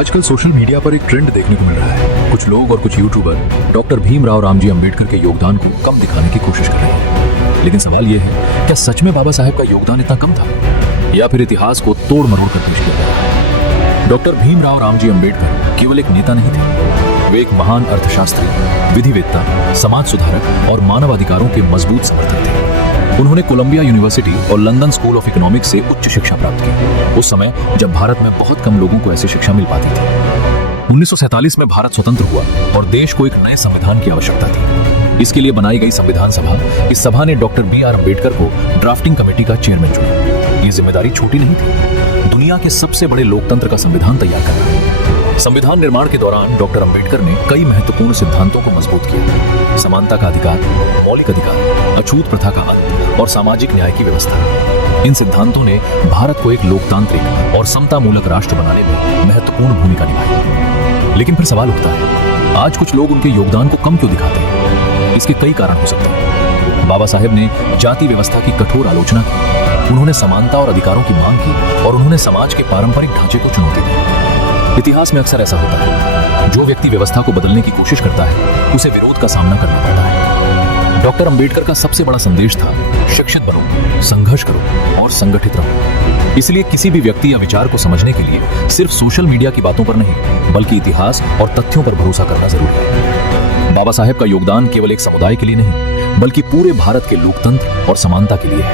आजकल social media पर एक ट्रेंड देखने को मिल रहा है। कुछ लोग और कुछ यूट्यूबर डॉक्टर भीमराव रामजी अंबेडकर के योगदान को कम दिखाने की कोशिश कर रहे हैं। लेकिन सवाल यह है, क्या सच में बाबा साहेब का योगदान इतना कम था, या फिर इतिहास को तोड़ मरोड़ कर पेश किया गया? डॉक्टर भीमराव रामजी अंबेडकर केवल एक नेता नहीं थे, वे एक महान अर्थशास्त्री, विधिवेत्ता, समाज सुधारक और मानवाधिकारों के मजबूत समर्थक थे। उन्होंने कोलंबिया यूनिवर्सिटी और लंदन स्कूल ऑफ इकोनॉमिक्स से उच्च शिक्षा प्राप्त की, उस समय जब भारत में बहुत कम लोगों को ऐसी शिक्षा मिल पाती थी। 1947 में भारत स्वतंत्र हुआ और देश को एक नए संविधान की आवश्यकता थी। इसके लिए बनाई गई संविधान सभा, इस सभा ने डॉक्टर बी.आर. अम्बेडकर को ड्राफ्टिंग कमेटी का चेयरमैन चुना। ये जिम्मेदारी छोटी नहीं थी, दुनिया के सबसे बड़े लोकतंत्र का संविधान तैयार करना। संविधान निर्माण के दौरान डॉक्टर अम्बेडकर ने कई महत्वपूर्ण सिद्धांतों को मजबूत किया। समानता का अधिकार, मौलिक अधिकार, अछूत प्रथा का अंत और सामाजिक न्याय की व्यवस्था। इन सिद्धांतों ने भारत को एक लोकतांत्रिक और समतामूलक राष्ट्र बनाने में महत्वपूर्ण भूमिका निभाई। लेकिन फिर सवाल उठता है, आज कुछ लोग उनके योगदान को कम क्यों दिखाते हैं? इसके कई कारण हो सकते हैं। बाबा साहेब ने जाति व्यवस्था की कठोर आलोचना की, उन्होंने समानता और अधिकारों की मांग की और उन्होंने समाज के पारंपरिक ढांचे को चुनौती दी। इतिहास में अक्सर ऐसा होता है, जो व्यक्ति व्यवस्था को बदलने की कोशिश करता है, उसे विरोध का सामना करना पड़ता है। डॉक्टर अंबेडकर का सबसे बड़ा संदेश था, शिक्षित बनो, संघर्ष करो और संगठित रहो। इसलिए किसी भी व्यक्ति या विचार को समझने के लिए सिर्फ सोशल मीडिया की बातों पर नहीं, बल्कि इतिहास और तथ्यों पर भरोसा करना जरूरी है। बाबा साहेब का योगदान केवल एक समुदाय के लिए नहीं, बल्कि पूरे भारत के लोकतंत्र और समानता के लिए है।